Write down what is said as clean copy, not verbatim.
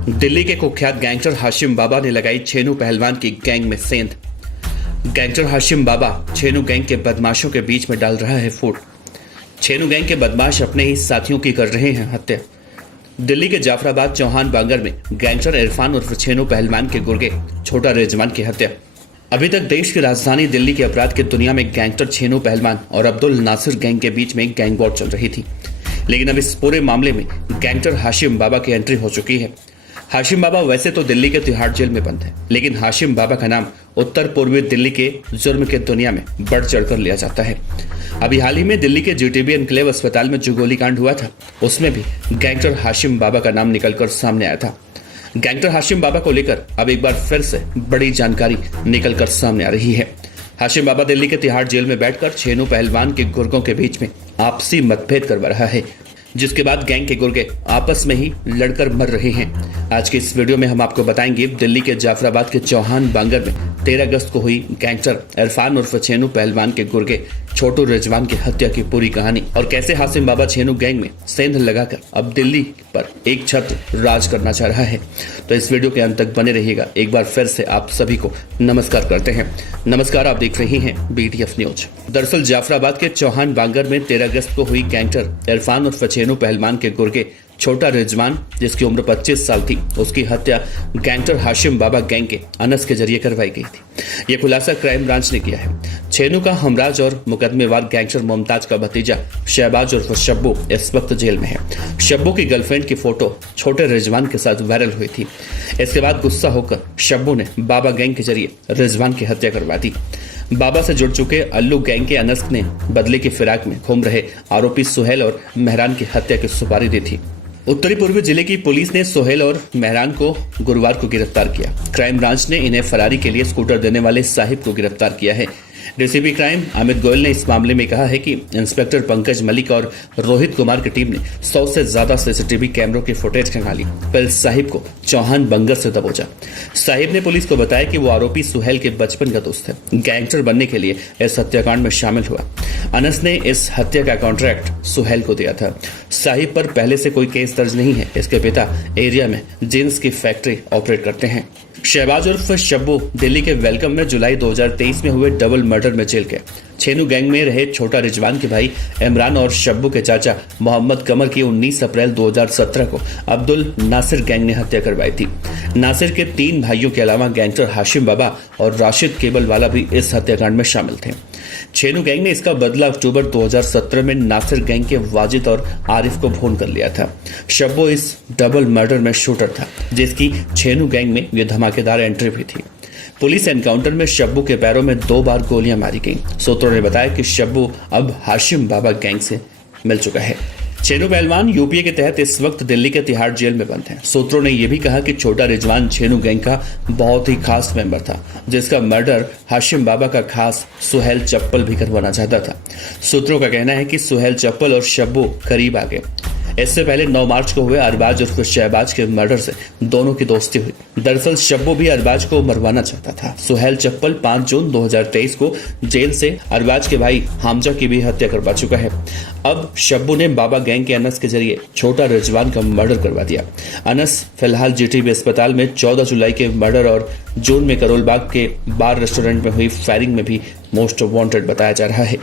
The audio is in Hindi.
दिल्ली के कुख्यात गैंगस्टर हाशिम बाबा ने लगाई छेनू पहलवान की गैंग में सेंध। गैंगस्टर हाशिम बाबा छेनू गैंग के बदमाशों के बीच में डाल रहा है फूट। छेनू गैंग के बदमाश अपने ही साथियों की कर रहे हैं हत्या। दिल्ली के जाफराबाद चौहान बांगर में गैंगस्टर इरफान उर्फ छेनू पहलवान के गुर्गे छोटा रिजवान की हत्या। अभी तक देश की राजधानी दिल्ली के अपराध की दुनिया में गैंगस्टर छेनू पहलवान और अब्दुल नासिर गैंग के बीच में गैंग वॉर चल रही थी, लेकिन अब इस पूरे मामले में गैंगस्टर हाशिम बाबा की एंट्री हो चुकी है। हाशिम बाबा वैसे तो दिल्ली के तिहाड़ जेल में बंद है, लेकिन हाशिम बाबा का नाम उत्तर पूर्वी दिल्ली के जुर्म के दुनिया में बढ़ चढ़कर लिया जाता है। अभी हाल ही में दिल्ली के जीटीबी एनक्लेव अस्पताल में जो गोलीकांड हुआ था, उसमें भी गैंगस्टर हाशिम बाबा का नाम निकलकर सामने आया था। गैंगस्टर हाशिम बाबा को लेकर अब एक बार फिर से बड़ी जानकारी निकलकर सामने आ रही है। हाशिम बाबा दिल्ली के तिहाड़ जेल में बैठकर छेनू पहलवान के गुर्गों के बीच में आपसी मतभेद करवा रहा है, जिसके बाद गैंग के गुर्गे आपस में ही लड़कर मर रहे हैं। आज की इस वीडियो में हम आपको बताएंगे दिल्ली के जाफराबाद के चौहान बांगर में 13 अगस्त को हुई गैंगस्टर इरफान उर्फ छेनू पहलवान के गुर्गे छोटू रिजवान की हत्या की पूरी कहानी और कैसे हाशिम बाबा छेनू गैंग में सेंध लगाकर अब दिल्ली पर एक छत्र राज करना चाह रहा है। तो इस वीडियो के अंत तक बने रहिएगा। एक बार फिर से आप सभी को नमस्कार करते हैं। नमस्कार, आप देख रहे हैं BTF न्यूज। दरअसल जाफराबाद के चौहान बांगर में 13 अगस्त को हुई गैंगस्टर इरफान उर्फ छेनू पहलवान के गुर्गे छोटा रिजवान, जिसकी उम्र 25 साल थी, उसकी हत्या गैंगस्टर हाशिम बाबा गैंग के अनस के जरिए करवाई गई थी। यह खुलासा क्राइम ब्रांच ने किया है। छेनू का हमराज और मुकदमेवार गैंगस्टर मुमताज का भतीजा शहबाज उर्फ शब्बू इस वक्त जेल में है। शब्बू की गर्लफ्रेंड की फोटो छोटे रिजवान के साथ वायरल हुई थी। इसके बाद गुस्सा होकर शब्बू ने बाबा गैंग के जरिए रिजवान की हत्या करवा दी। बाबा से जुड़ चुके अल्लू गैंग के अनस ने बदले की फिराक में घूम रहे आरोपी सुहेल और मेहरान की हत्या की सुपारी दी थी। उत्तरी पूर्वी जिले की पुलिस ने सुहेल और मेहरान को गुरुवार को गिरफ्तार किया। क्राइम ब्रांच ने इन्हें फरारी के लिए स्कूटर देने वाले साहिब को गिरफ्तार किया है। डीसीपी क्राइम अमित गोयल ने इस मामले में कहा है कि इंस्पेक्टर पंकज मलिक और रोहित कुमार की टीम ने 100 से ज्यादा सीसीटीवी कैमरों की फुटेज खंगाली, पर साहिब को चौहान बंगर से दबोचा। साहिब ने पुलिस को बताया कि वो आरोपी सुहेल के बचपन का दोस्त है। गैंगस्टर बनने के लिए इस हत्याकांड में शामिल हुआ। अनस ने इस हत्या का कॉन्ट्रैक्ट सुहेल को दिया था। साहिब पर पहले से कोई केस दर्ज नहीं है। इसके पिता एरिया में जींस की फैक्ट्री ऑपरेट करते हैं। शहबाज उर्फ शब्बू दिल्ली के वेलकम में जुलाई 2023 में हुए डबल मर्डर में जेल गए। छेनू गैंग में रहे छोटा रिजवान के भाई इमरान और शब्बू के चाचा मोहम्मद कमर की 19 अप्रैल 2017 को अब्दुल नासिर गैंग ने हत्या करवाई थी। नासिर के 3 भाइयों के अलावा गैंगस्टर हाशिम बाबा और राशिद केबल वाला भी इस हत्याकांड में शामिल थे। छेनू गैंग ने इसका बदला अक्टूबर 2017 में नासिर गैंग के वाजिद और आरिफ को भून कर लिया था। शब्बू इस डबल मर्डर में शूटर था, जिसकी छेनू गैंग में यह धमाकेदार एंट्री भी थी। पुलिस एनकाउंटर में शब्बू के पैरों में 2 बार गोलियां मारी गईं। सूत्रों ने बताया कि शब्बू अब हाशिम बाबा गैंग से मिल चुका है। छेनू पहलवान यूपीए के तहत इस वक्त दिल्ली के तिहाड़ जेल में बंद है। सूत्रों ने यह भी कहा कि छोटा रिजवान छेनू गैंग का बहुत ही खास मेंबर था, जिसका मर्डर हाशिम बाबा का खास सुहेल चप्पल भी करवाना चाहता था। सूत्रों का कहना है कि सुहेल चप्पल और शब्बू करीब आ गए। इससे पहले 9 मार्च को हुए अरबाज उर्फ शहबाज के मर्डर से दोनों की दोस्ती हुई। दरअसल शब्बू भी अरबाज को मरवाना चाहता था। सुहेल चप्पल 5 जून 2023 को जेल से अरबाज के भाई हामजा की भी हत्या करवा चुका है। अब शब्बू ने बाबा गैंग के अनस के जरिए छोटा रिजवान का मर्डर करवा दिया। अनस फिलहाल जीटीबी अस्पताल में 14 जुलाई के मर्डर और जून में करोल बाग के बार रेस्टोरेंट में हुई फायरिंग में भी मोस्ट वांटेड बताया जा रहा है।